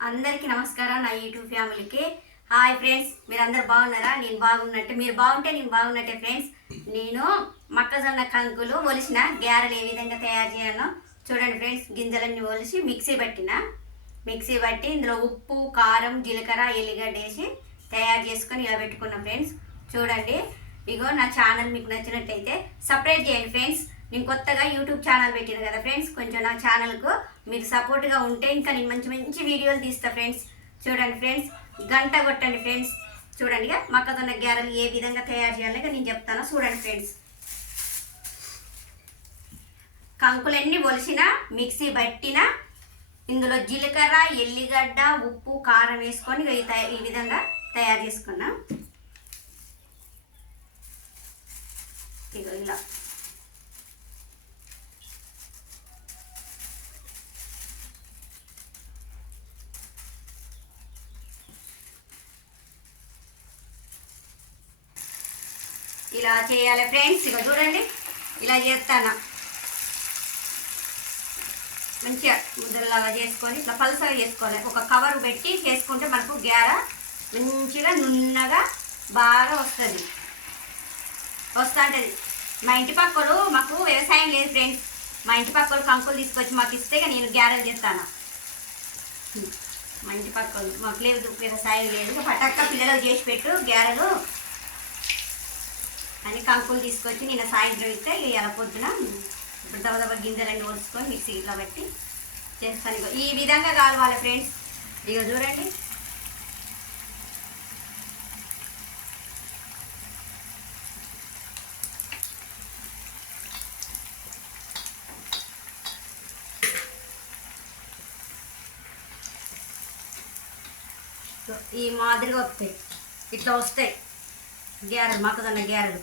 అందరికీ నమస్కారం. నా యూట్యూబ్ ఫ్యామిలీకి. హాయ్ ఫ్రెండ్స్ మీరు అందరు బాగున్నారా? నేను బాగున్నట్టు మీరు బాగుంటే నేను బాగున్నట్టే ఫ్రెండ్స్. నేను మొక్కజొన్న కంకులు ఒలిసిన గ్యారెలు ఏ విధంగా తయారు చేయాలో చూడండి ఫ్రెండ్స్. గింజలన్నీ ఒలిసి మిక్సీ పట్టిన మిక్సీ పట్టి ఇందులో ఉప్పు కారం జీలకర్ర ఎల్లిగడ్డ వేసి తయారు చేసుకొని ఇలా పెట్టుకున్నాం ఫ్రెండ్స్. చూడండి ఇగో నా ఛానల్ మీకు నచ్చినట్టయితే సపరేట్ చేయండి ఫ్రెండ్స్. నేను కొత్తగా యూట్యూబ్ ఛానల్ పెట్టాను కదా ఫ్రెండ్స్ కొంచెం నా ఛానల్కు మీరు సపోర్ట్గా ఉంటే ఇంకా నేను మంచి మంచి వీడియోలు తీస్తా ఫ్రెండ్స్. చూడండి ఫ్రెండ్స్ గంట కొట్టండి ఫ్రెండ్స్. చూడండి ఇక గ్యారెలు ఏ విధంగా తయారు చేయాలి నేను చెప్తాను. చూడండి ఫ్రెండ్స్. కంకులన్నీ ఒలిసిన మిక్సీ పట్టిన ఇందులో జీలకర్ర ఎల్లిగడ్డ ఉప్పు కారం వేసుకొని ఈ తయ- ఈ విధంగా తయారు చేసుకున్నాం. ఇగో ఇలా. ఇలా చేయాలి ఫ్రెండ్స్. ఇక చూడండి. ఇలా చేస్తాను. మంచిగా ముద్రలాగా చేసుకొని ఇట్లా పలుసగా చేసుకోవాలి. ఒక కవర్ పెట్టి చేసుకుంటే మనకు గ్యార మంచిగా నున్నగా బాగా వస్తుంది. వస్తూ ఉంటుంది మా ఇంటి పక్కలు మాకు వ్యవసాయం లేదు ఫ్రెండ్స్. మా ఇంటి పక్కలు కంకులు తీసుకొచ్చి మాకు ఇస్తే నేను గ్యారెలు చేస్తాను. మా ఇంటి పక్కలు మాకు లేదు వ్యవసాయం లేదు. ఇక పటక్క పిల్లలకు చేసి పెట్టు గ్యారెలు అని కంకులు తీసుకొచ్చి నిన్న సాయంత్రం ఇస్తే ఇక ఇలా పొద్దున ఇప్పుడు దవ గింజలన్నీ ఒలుచుకొని మిక్సీ ఇట్లా పెట్టి చేస్తాను. ఈ విధంగా కావాలి ఫ్రెండ్స్. ఇక చూడండి. ఈ మాదిరిగా వస్తాయి. ఇట్లా వస్తాయి. గ్యారెలు మొక్కజొన్న గ్యారెలు.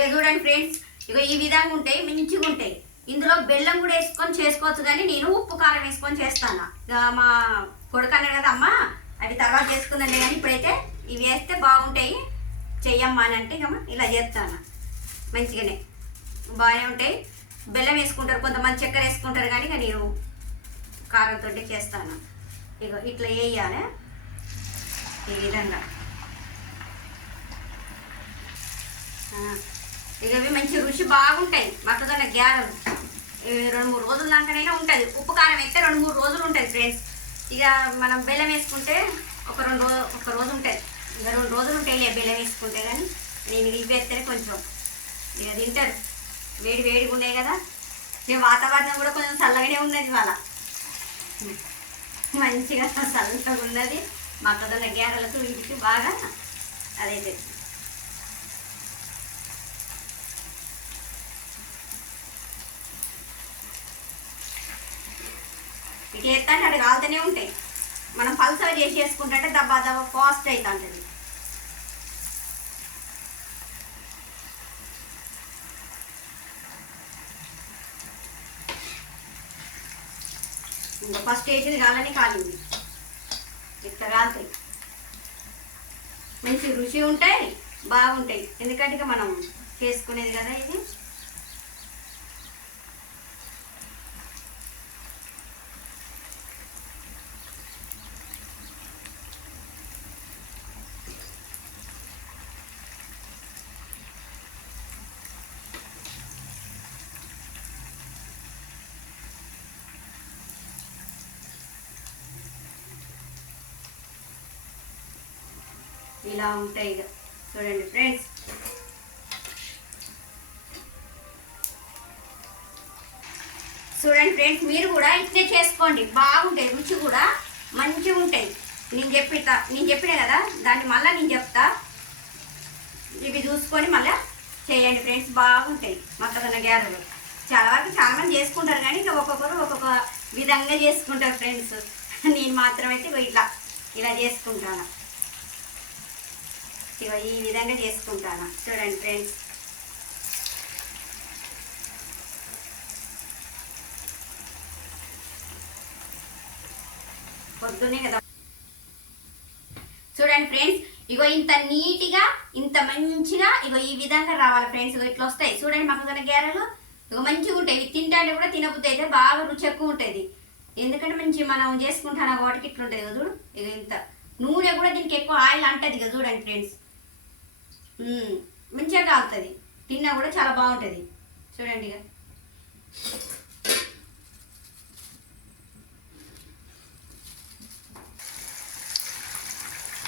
ఇక చూడండి ఫ్రెండ్స్ ఇక ఈ విధంగా ఉంటాయి మంచిగా ఉంటాయి. ఇందులో బెల్లం కూడా వేసుకొని చేసుకోవచ్చు కానీ నేను ఉప్పు కారం వేసుకొని చేస్తాను. ఇక మా కొడుకు అన్నాడు కదా అమ్మ అవి తర్వాత చేసుకుందండి కానీ ఇప్పుడైతే ఇవి వేస్తే బాగుంటాయి. చెయ్యమ్మా అని అంటే ఇక ఇలా చేస్తాను. మంచిగానే. బాగానే ఉంటాయి. బెల్లం వేసుకుంటారు కొంతమంది చక్కెర వేసుకుంటారు కానీ ఇక నేను కారంతో చేస్తాను. ఇక ఇట్లా వేయాలి ఈ విధంగా. ఇక ఇవి మంచి రుచి బాగుంటాయి. మొక్కజొన్న గ్యారలు రెండు మూడు రోజుల దాకానైనా ఉంటుంది. ఉప్పు కారం వేస్తే రెండు మూడు రోజులు ఉంటుంది ఫ్రెండ్స్ ఇక మనం బెల్లం వేసుకుంటే ఒక రెండు రోజు ఒక రోజు ఉంటుంది. ఇక రెండు రోజులు ఉంటాయి బెల్లం వేసుకుంటే కానీ నేను ఇవి వేస్తేనే కొంచెం ఇక తింటారు. వేడి వేడిగా ఉన్నాయి కదా. మేము వాతావరణం కూడా కొంచెం చల్లగానే ఉన్నది ఇవాళ. మంచిగా చల్లగా ఉన్నది. మొక్కజొన్న గ్యారెలకు వీటికి బాగా అదైతే. ఇటు ఎత్తా అటు కాలుతూనే ఉంటాయి. మనం పల్సర్ చేసి చేసుకుంటే దబ్బా దబ్బా ఫాస్ట్ అవుతా ఉంటుంది ఇంకా ఫస్ట్ వేసింది కాలని కాలింది. ఇట్లా కాలుతాయి. మంచి రుచి ఉంటాయి బాగుంటాయి. ఎందుకంటే మనం చేసుకునేది కదా ఇది. ఇలా ఉంటాయి ఇక. చూడండి ఫ్రెండ్స్. చూడండి ఫ్రెండ్స్ మీరు కూడా ఇట్లే చేసుకోండి. బాగుంటాయి రుచి కూడా మంచిగా ఉంటాయి. నేను చెప్పితా నేను చెప్పిన కదా దాన్ని మళ్ళీ నేను చెప్తా. ఇవి చూసుకొని మళ్ళీ చేయండి ఫ్రెండ్స్ బాగుంటాయి మొక్కజొన్న గ్యారెలు చాలా వరకు చాలా మంది చేసుకుంటారు కానీ ఇంకా ఒక్కొక్కరు ఒక్కొక్క విధంగా చేసుకుంటారు ఫ్రెండ్స్. నేను మాత్రం అయితే ఇట్లా ఇలా చేసుకుంటాను. ఇగో ఈ విధంగా చేసుకుంటాను. చూడండి ఫ్రెండ్స్. పొద్దున్నే కదా. చూడండి ఫ్రెండ్స్ ఇగో ఇంత నీట్గా ఇంత మంచిగా ఇగో ఈ విధంగా రావాలి ఫ్రెండ్స్. ఇగో ఇట్లా వస్తాయి. చూడండి మొక్కజొన్న గేరలు ఇగో మంచిగా ఉంటాయి. ఇవి తింటే కూడా తినబుద్ధి అయితే బాగా రుచి ఎక్కువ ఉంటుంది. ఎందుకంటే మంచి మనం చేసుకుంటాను వాటికి ఇట్లా ఉంటుంది కదా చూడు. ఇక ఇంత నూనె కూడా దీనికి ఎక్కువ ఆయిల్ అంటది కదా చూడండి ఫ్రెండ్స్. మంచిగా కాలుతుంది తిన్నా కూడా చాలా బాగుంటుంది. చూడండి ఇక.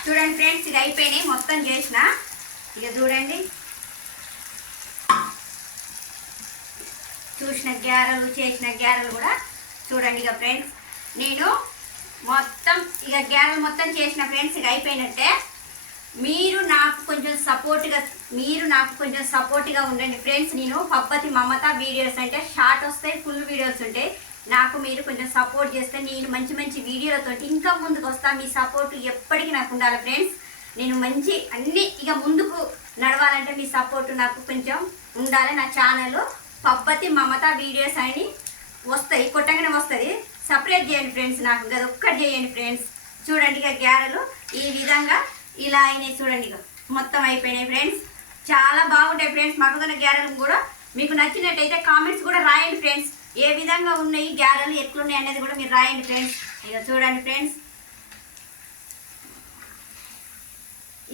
చూడండి ఫ్రెండ్స్ ఇక అయిపోయినాయి. మొత్తం చేసిన. ఇక చూడండి. చూసిన గ్యారెలు చేసిన గ్యారెలు కూడా చూడండి ఇక ఫ్రెండ్స్. నేను మొత్తం ఇక గ్యారెలు మొత్తం చేసిన ఫ్రెండ్స్ ఇక అయిపోయినట్టే. మీరు నాకు కొంచెం సపోర్ట్గా మీరు నాకు కొంచెం సపోర్ట్గా ఉండండి. ఫ్రెండ్స్ నేను పబ్బతి మమత వీడియోస్ అంటే షార్ట్ వస్తాయి ఫుల్ వీడియోస్ ఉంటాయి. నాకు మీరు కొంచెం సపోర్ట్ చేస్తే నేను మంచి మంచి వీడియోలతో ఇంకా ముందుకు వస్తా. మీ సపోర్ట్ ఎప్పటికీ నాకు ఉండాలి. ఫ్రెండ్స్ నేను మంచి అన్ని ఇక ముందుకు నడవాలంటే మీ సపోర్ట్ నాకు కొంచెం ఉండాలి. నా ఛానల్ పబ్బతి మమత వీడియోస్ అని వస్తాయి కొట్టగానే వస్తుంది సపరేట్ చేయండి ఫ్రెండ్స్ నాకు. అది ఒక్కటి చేయండి ఫ్రెండ్స్ చూడండి ఇక గ్యారెలు. ఈ విధంగా ఇలా అయినాయి చూడండి ఇక మొత్తం అయిపోయినాయి ఫ్రెండ్స్ చాలా బాగుంటాయి ఫ్రెండ్స్ మరుగుదల గ్యారెలు కూడా. మీకు నచ్చినట్టయితే కామెంట్స్ కూడా రాయండి ఫ్రెండ్స్ ఏ విధంగా ఉన్నాయి గ్యారెలు ఎట్లున్నాయి అనేది కూడా మీరు రాయండి ఫ్రెండ్స్ ఇక చూడండి ఫ్రెండ్స్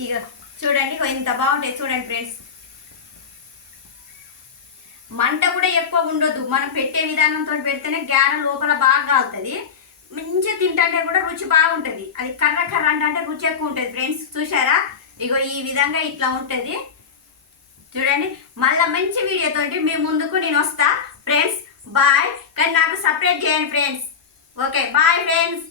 ఇక చూడండి ఎంత ఇంత బాగుంటాయి చూడండి ఫ్రెండ్స్ మంట కూడా ఎక్కువ ఉండొద్దు. మనం పెట్టే విధానంతో పెడితేనే గ్యారె లోపల బాగా కాలుతుంది. మంచిగా తింటే కూడా రుచి బాగుంటుంది. అది కర్ర కర్ర అంటే రుచి ఎక్కువ ఉంటుంది. ఫ్రెండ్స్ చూసారా ఇగో ఈ విధంగా ఇట్లా ఉంటుంది. చూడండి మళ్ళీ మంచి వీడియోతో మీ ముందుకు నేను వస్తా. Friends bye. కానీ నాకు సపరేట్ చేయండి ఫ్రెండ్స్. Okay bye friends.